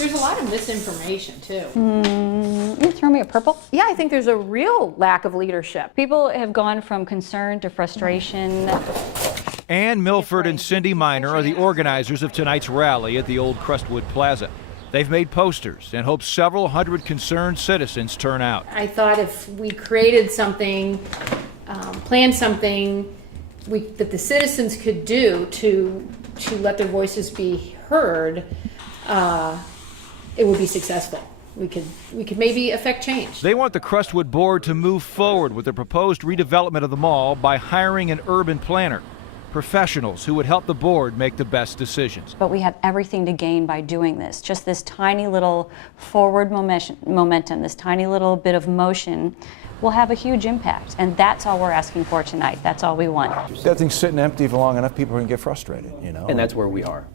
There's a lot of misinformation too. You throw me a purple? Yeah, I think there's a real lack of leadership. People have gone from concern to frustration. Ann Milford and Cindy Miner are the organizers of tonight's rally at the old Crestwood Plaza. They've made posters and hope several hundred concerned citizens turn out. I thought if we created something, planned something that the citizens could do to let their voices be heard, it would be successful. We could maybe affect change. They want the Crestwood board to move forward with the proposed redevelopment of the mall by hiring an urban planner, professionals who would help the board make the best decisions. But we have everything to gain by doing this. Just this tiny little forward momentum, this tiny little bit of motion will have a huge impact. And that's all we're asking for tonight. That's all we want. That thing's sitting empty for long enough, people are going to get frustrated, you know? And that's where we are.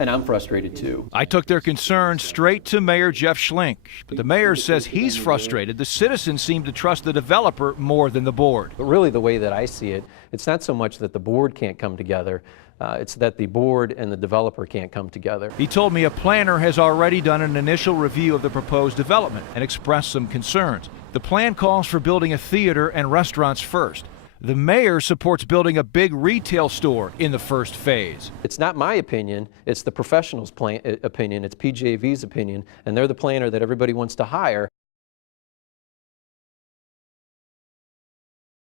And I'm frustrated too. I took their concerns straight to Mayor Jeff Schlink, but the mayor says he's frustrated. The citizens seem to trust the developer more than the board. But really, the way that I see it, it's not so much that the board can't come together, it's that the board and the developer can't come together. He told me a planner has already done an initial review of the proposed development and expressed some concerns. The plan calls for building a theater and restaurants first. The mayor supports building a big retail store in the first phase. It's not my opinion, it's the professionals' opinion, it's PJV's opinion, and they're the planner that everybody wants to hire.